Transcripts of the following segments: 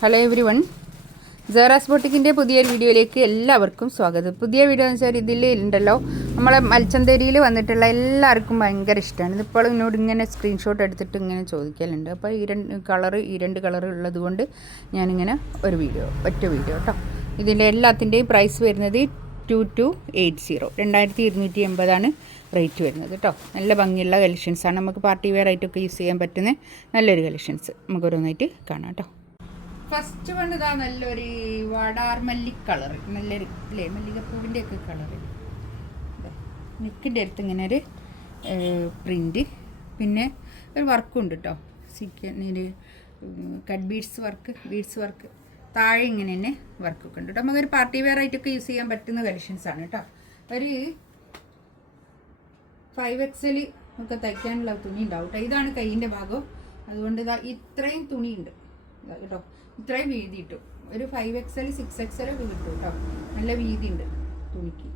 Hello every one, സേറാസ് ബൊട്ടിക്കിൻ്റെ പുതിയൊരു വീഡിയോയിലേക്ക് എല്ലാവർക്കും സ്വാഗതം. പുതിയ വീഡിയോ എന്ന് വെച്ചാൽ ഇതിൽ ഉണ്ടല്ലോ, നമ്മളെ മൽച്ചന്തേരിയിൽ വന്നിട്ടുള്ള എല്ലാവർക്കും ഭയങ്കര ഇഷ്ടമാണ്. ഇതിപ്പോൾ എന്നോട് ഇങ്ങനെ സ്ക്രീൻഷോട്ട് എടുത്തിട്ട് ഇങ്ങനെ ചോദിക്കലുണ്ട്. അപ്പോൾ ഈ രണ്ട് കളർ ഉള്ളത് കൊണ്ട് ഞാനിങ്ങനെ ഒറ്റ വീഡിയോ കേട്ടോ. ഇതിൻ്റെ എല്ലാത്തിൻ്റെയും പ്രൈസ് വരുന്നത് 2280, 2280 റേറ്റ് വരുന്നത് കേട്ടോ. നല്ല ഭംഗിയുള്ള കളക്ഷൻസാണ്. നമുക്ക് പാർട്ടി വെയർ ആയിട്ടൊക്കെ യൂസ് ചെയ്യാൻ പറ്റുന്ന നല്ലൊരു കളക്ഷൻസ് നമുക്ക് ഓരോന്നായിട്ട് കാണാം കേട്ടോ. ഫസ്റ്റ് വൺ ഇതാ നല്ലൊരു വാടാർമല്ലി കളർ, നല്ലൊരു അല്ലേ മല്ലികപ്പൂവിൻ്റെ ഒക്കെ കളർ. നെക്കിൻ്റെ അടുത്ത് ഇങ്ങനെ ഒരു പ്രിൻറ്റ്, പിന്നെ ഒരു വർക്കും ഉണ്ട് കേട്ടോ. ചിക്കനിൽ കട്ട് ബീഡ്സ് വർക്ക് താഴെ ഇങ്ങനെ തന്നെ വർക്കൊക്കെ ഉണ്ട് കേട്ടോ. നമുക്കൊരു പാർട്ടി വെയർ ആയിട്ടൊക്കെ യൂസ് ചെയ്യാൻ പറ്റുന്ന കളക്ഷൻസാണ് കേട്ടോ. ഒരു 5XL ഒക്കെ തയ്ക്കാനുള്ള തുണി ഉണ്ടാവും കേട്ടോ. ഇതാണ് കൈയിൻ്റെ ഭാഗം, അതുകൊണ്ട് ഇതാ ഇത്രയും തുണിയുണ്ട് കേട്ടോ. ഇത്രയും വീതി കിട്ടും. ഒരു 5XL 6XL ഒക്കെ കിട്ടും കേട്ടോ. നല്ല വീതി ഉണ്ട് തുണിക്ക്.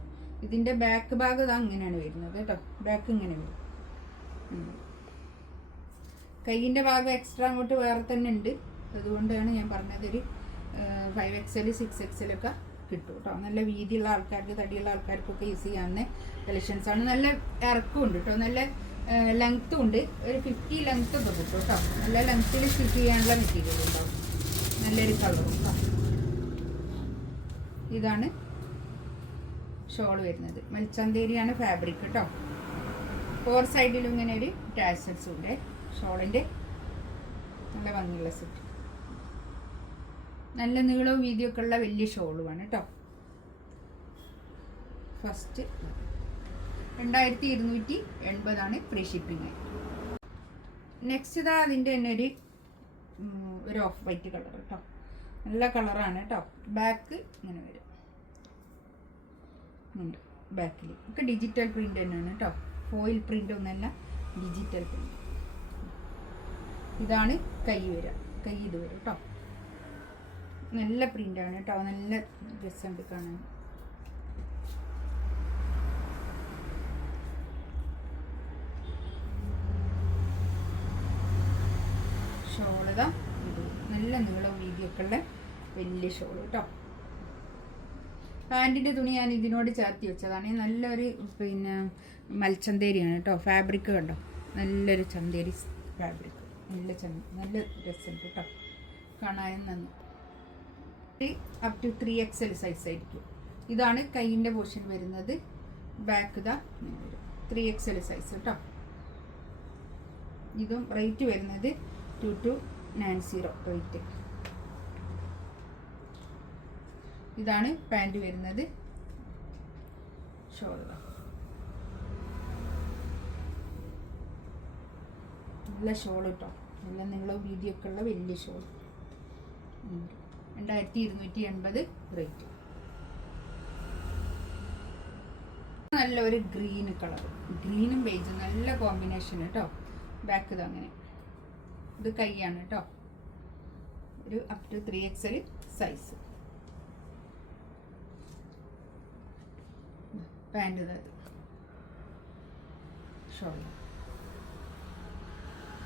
ഇതിൻ്റെ ബാക്ക് ഭാഗം ഇതാ അങ്ങനെയാണ് വരുന്നത് കേട്ടോ. ബാക്ക് ഇങ്ങനെ വരും. കൈയിൻ്റെ ഭാഗം എക്സ്ട്രാ അങ്ങോട്ട് വേറെ തന്നെ ഉണ്ട്. അതുകൊണ്ടാണ് ഞാൻ പറഞ്ഞത് ഒരു 5XL 6XL ഒക്കെ കിട്ടും കേട്ടോ. നല്ല വീതിയുള്ള ആൾക്കാർക്ക്, തടിയുള്ള ആൾക്കാർക്കൊക്കെ യൂസ് ചെയ്യാവുന്ന കളക്ഷൻസാണ്. നല്ല ഇറക്കും ഉണ്ട് കേട്ടോ. നല്ല ലെങ്ത്തും ഉണ്ട്. ഒരു 50 ലെങ്ത്ത് ഒക്കെ കിട്ടും കേട്ടോ. നല്ല ലെങ്ത്തിൽ സ്റ്റിച്ച് ചെയ്യാനുള്ള മെറ്റീരിയൽ ഉണ്ടാവും. നല്ലൊരു കളറും. ഇതാണ് ഷോൾ വരുന്നത്. മൽച്ചന്തേരിയാണ് ഫാബ്രിക് കേട്ടോ. 4 സൈഡിലും ഇങ്ങനെ ഒരു ടാസൽസും ഉണ്ട്. ഷോളിൻ്റെ നല്ല ഭംഗിയുള്ള സെറ്റ്. നല്ല നീളവും വീതിയൊക്കെ ഉള്ള വലിയ ഷോളുമാണ് കേട്ടോ. ഫസ്റ്റ് 2280 ഫ്രീ ഷിപ്പിംഗ് ആയിട്ട്. നെക്സ്റ്റ് ഇതാ അതിൻ്റെ തന്നെ ഒരു ഓഫ് വൈറ്റ് കളർ കേട്ടോ. നല്ല കളറാണ് കേട്ടോ. ബാക്ക് ഇങ്ങനെ വരും. ബാക്കിൽ ഒക്കെ ഡിജിറ്റൽ പ്രിൻ്റ് തന്നെയാണ് കേട്ടോ. ഫോയിൽ പ്രിൻ്റ് ഒന്നല്ല, ഡിജിറ്റൽ പ്രിൻ്റ്. ഇതാണ് കൈ വരിക. കൈ ഇത് വരും കേട്ടോ. നല്ല പ്രിൻ്റാണ് കേട്ടോ. നല്ല രസമുണ്ട് കാണാൻ. ഷോളിതാ ഇത് നല്ല നീളവും വീതിയൊക്കെ ഉള്ള വലിയ ഷോൾ കേട്ടോ. പാൻറ്റിൻ്റെ തുണി ഞാൻ ഇതിനോട് ചേർത്തി വെച്ചതാണ്. നല്ലൊരു മൽച്ചന്തേരിയാണ് കേട്ടോ. ഫാബ്രിക് കണ്ടോ, നല്ലൊരു ചന്തേരി ഫാബ്രിക്. നല്ല രസമുണ്ട് കേട്ടോ കാണാൻ. നന്ദി. അപ് ടു 3XL സൈസ് ആയിരിക്കും. ഇതാണ് കൈയിൻ്റെ പോർഷൻ വരുന്നത്. ബാക്ക് ഇതാ 3XL സൈസ് കേട്ടോ. ഇതും റേറ്റ് വരുന്നത് 2290 റേറ്റ്. ഇതാണ് പാൻറ് വരുന്നത്. ഷോൾ നല്ല ഷോൾ കേട്ടോ. നല്ല നീളവും വീതിയൊക്കെ ഉള്ള വലിയ ഷോൾ. 2280 റേറ്റ്. നല്ല ഒരു ഗ്രീൻ കളർ, ഗ്രീനും ബേജും നല്ല കോമ്പിനേഷൻ കേട്ടോ. ബാക്ക് ഇത് അങ്ങനെ. ഇത് കൈയാണ് കേട്ടോ. ഒരു up to 3XL size. Pant ഇത് ഷോൾ.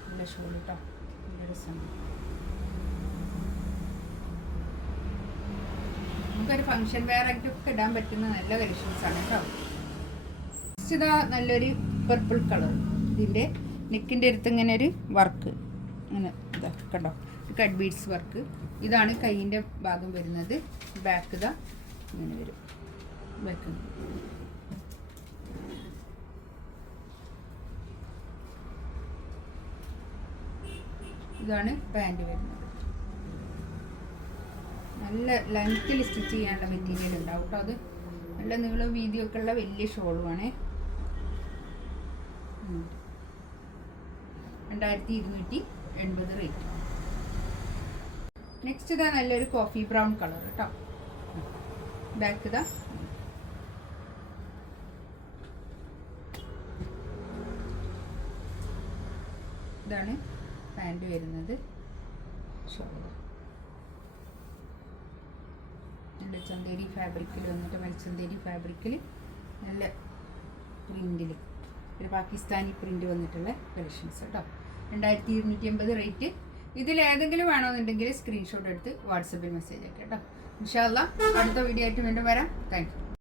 നല്ല ഷോൾ കേട്ടോ. നല്ല രസമാണ്. നമുക്കൊരു ഫങ്ഷൻ വെയർ ആയിട്ടൊക്കെ ഇടാൻ പറ്റുന്ന നല്ല കളക്ഷൻസാണ് കേട്ടോ. ഇതാ നല്ലൊരു പർപ്പിൾ കളർ. ഇതിൻ്റെ നെക്കിൻ്റെ അടുത്ത് ഇങ്ങനെ ഒരു വർക്ക് ഇങ്ങനെ ഇതാ കണ്ടോ, കട്ട് ബീഡ്സ് വർക്ക്. ഇതാണ് കൈയിൻ്റെ ഭാഗം വരുന്നത്. ബാക്ക് ഇതാ ഇങ്ങനെ വരും. ബാക്ക് ഇതാണ് പാൻറ് വരുന്നത്. നല്ല ലെങ്ത്തിൽ സ്റ്റിച്ച് ചെയ്യാനുള്ള മെറ്റീരിയൽ ഉണ്ടാവും കേട്ടോ. അത് നല്ല നീളവും വീതിയൊക്കെ ഉള്ള വലിയ ഷോളുമാണ്. 2280 റേറ്റ്. നെക്സ്റ്റ് ഇതാ നല്ലൊരു കോഫി ബ്രൗൺ കളർ കേട്ടോ. ബാക്ക് ഇതാ ഇതാണ് പാൻറ് വരുന്നത്. ഷോൾ നല്ല ചന്തേരി ഫാബ്രിക്കിൽ വന്നിട്ട്, മൽച്ചന്തേരി ഫാബ്രിക്കിൽ നല്ല പ്രിൻറ്റിൽ ഒരു പാകിസ്ഥാനി പ്രിൻ്റ് വന്നിട്ടുള്ള കളക്ഷൻസ് കേട്ടോ. 2280 റേറ്റ്. ഇതിലേതെങ്കിലും വേണമെന്നുണ്ടെങ്കിൽ സ്ക്രീൻഷോട്ട് എടുത്ത് വാട്സപ്പിൽ മെസ്സേജ് ആക്കാം കേട്ടോ. ഇൻഷാ അല്ലാഹ് അടുത്ത വീഡിയോ ആയിട്ട് വീണ്ടും വരാം. Thank you.